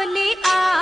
ಕಾವಲೇ ಆ